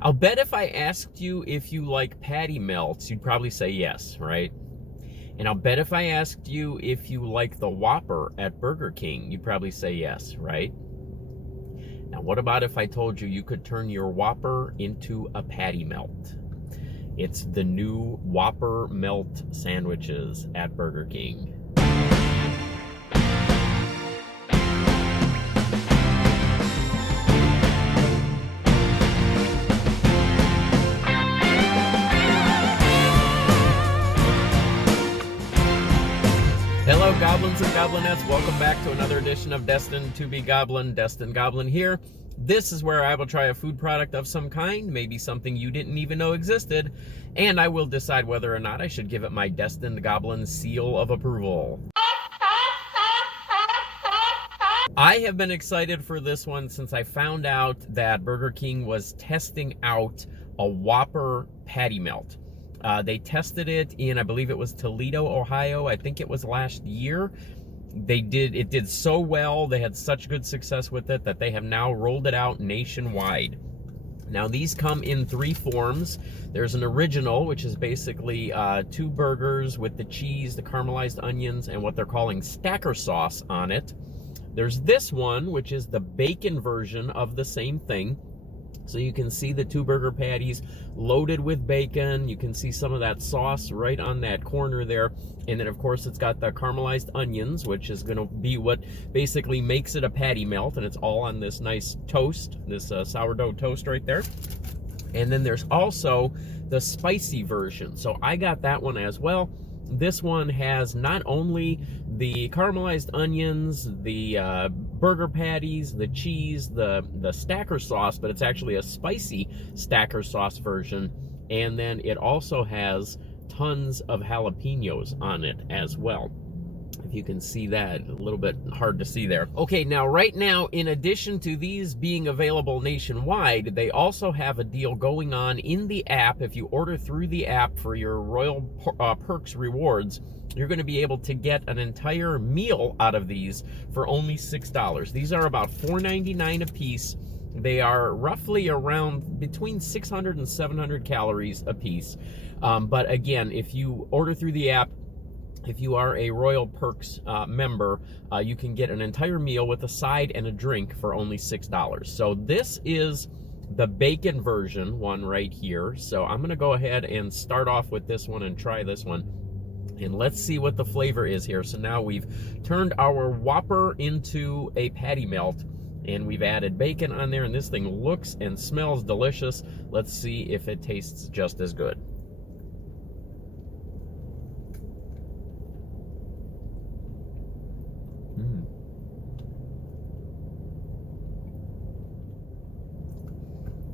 I'll bet if I asked you if you like patty melts, you'd probably say yes, right? And I'll bet if I asked you if you like the Whopper at Burger King, you'd probably say yes, right? Now, what about if I told you you could turn your Whopper into a patty melt? It's the new Whopper Melt sandwiches at Burger King. Hello, goblins and goblinettes. Welcome back to another edition of Destined to be Goblin. Destined Goblin here. This is where I will try a food product of some kind, maybe something you didn't even know existed, and I will decide whether or not I should give it my Destined Goblin seal of approval. I have been excited for this one since I found out that Burger King was testing out a Whopper patty melt. They tested it in, I believe it was Toledo, Ohio. I think it was last year. It did so well. They had such good success with it that they have now rolled it out nationwide. Now, these come in three forms. There's an original, which is basically 2 burgers with the cheese, the caramelized onions, and what they're calling stacker sauce on it. There's this one, which is the bacon version of the same thing. So you can see the 2 burger patties loaded with bacon. You can see some of that sauce right on that corner there. And then, of course, it's got the caramelized onions, which is going to be what basically makes it a patty melt. And it's all on this nice toast, this sourdough toast right there. And then there's also the spicy version. So I got that one as well. This one has not only the caramelized onions, the burger patties, the cheese, the stacker sauce, but it's actually a spicy stacker sauce version. And then it also has tons of jalapenos on it as well. If you can see that, a little bit hard to see there. Okay, now right now, in addition to these being available nationwide, they also have a deal going on in the app. If you order through the app for your Royal Perks rewards, you're going to be able to get an entire meal out of these for only $6. These are about $4.99 a piece. They are roughly around between 600 and 700 calories a piece. But again, if you order through the app, if you are a Royal Perks member, you can get an entire meal with a side and a drink for only $6. So this is the bacon version one right here. So I'm going to go ahead and start off with this one and try this one. And let's see what the flavor is here. So now we've turned our Whopper into a patty melt, and we've added bacon on there, and this thing looks and smells delicious. Let's see if it tastes just as good.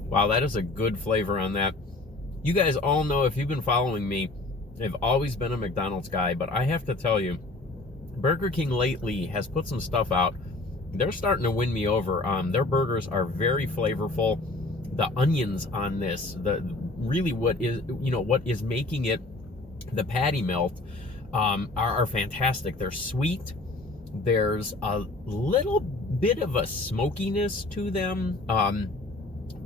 Wow, that is a good flavor on that. You guys all know, if you've been following me, I've always been a McDonald's guy, but I have to tell you, Burger King lately has put some stuff out. They're starting to win me over. Their burgers are very flavorful. The onions on this, really what is making it the patty melt, are fantastic. They're sweet. There's a little bit of a smokiness to them.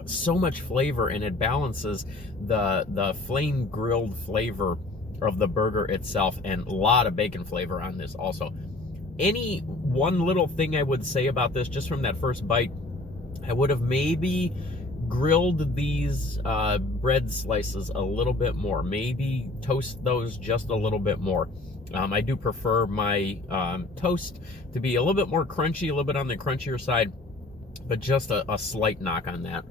So much flavor, and it balances the flame grilled flavor of the burger itself, and a lot of bacon flavor on this also. Any one little thing I would say about this, just from that first bite, I would have maybe grilled these bread slices a little bit more, maybe toast those just a little bit more. I do prefer my toast to be a little bit more crunchy, a little bit on the crunchier side, but just a slight knock on that.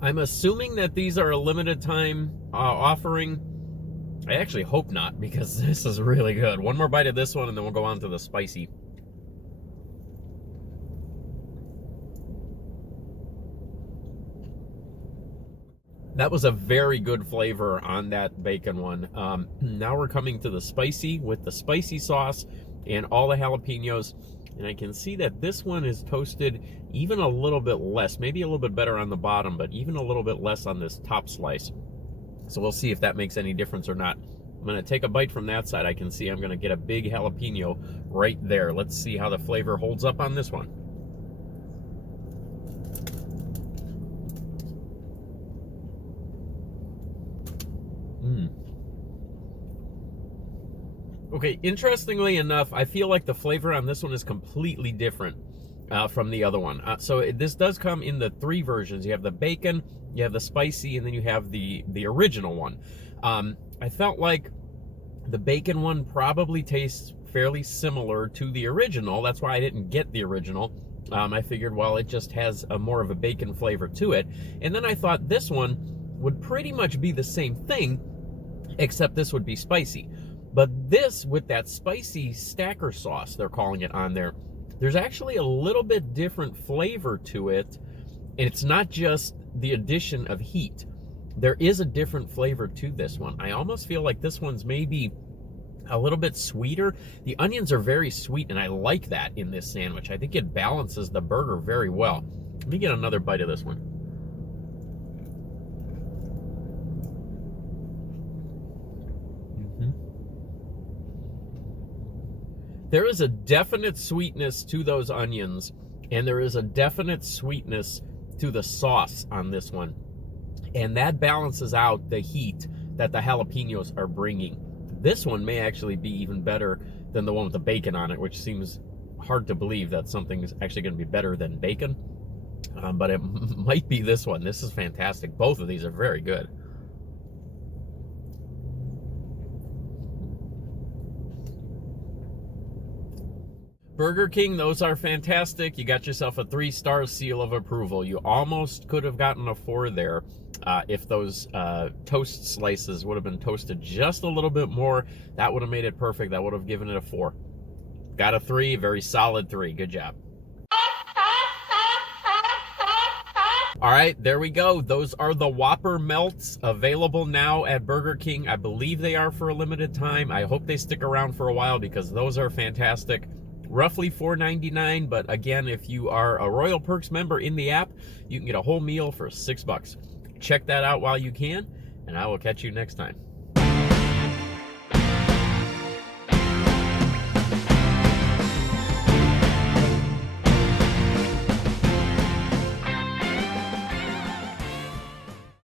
I'm assuming that these are a limited time offering. I actually hope not, because this is really good. One more bite of this one, and then we'll go on to the spicy. That was a very good flavor on that bacon one. Now we're coming to the spicy with the spicy sauce and all the jalapenos. And I can see that this one is toasted even a little bit less, maybe a little bit better on the bottom, but even a little bit less on this top slice. So we'll see if that makes any difference or not. I'm gonna take a bite from that side. I can see I'm gonna get a big jalapeno right there. Let's see how the flavor holds up on this one. Okay, interestingly enough, I feel like the flavor on this one is completely different from the other one. This does come in the 3 versions. You have the bacon, you have the spicy, and then you have the original one. I felt like the bacon one probably tastes fairly similar to the original. That's why I didn't get the original. I figured, well, it just has more of a bacon flavor to it. And then I thought this one would pretty much be the same thing, except this would be spicy. But this, with that spicy stacker sauce, they're calling it on there, there's actually a little bit different flavor to it. And it's not just the addition of heat. There is a different flavor to this one. I almost feel like this one's maybe a little bit sweeter. The onions are very sweet, and I like that in this sandwich. I think it balances the burger very well. Let me get another bite of this one. There is a definite sweetness to those onions, and there is a definite sweetness to the sauce on this one. And that balances out the heat that the jalapenos are bringing. This one may actually be even better than the one with the bacon on it, which seems hard to believe that something is actually going to be better than bacon. But it might be this one. This is fantastic. Both of these are very good. Burger King, those are fantastic. You got yourself a 3-star seal of approval. You almost could have gotten a 4 there if those toast slices would have been toasted just a little bit more. That would have made it perfect. That would have given it a 4. Got a 3, very solid 3. Good job. All right, there we go. Those are the Whopper Melts, available now at Burger King. I believe they are for a limited time. I hope they stick around for a while because those are fantastic. Roughly $4.99, but again, if you are a Royal Perks member in the app, you can get a whole meal for $6. Check that out while you can, and I will catch you next time.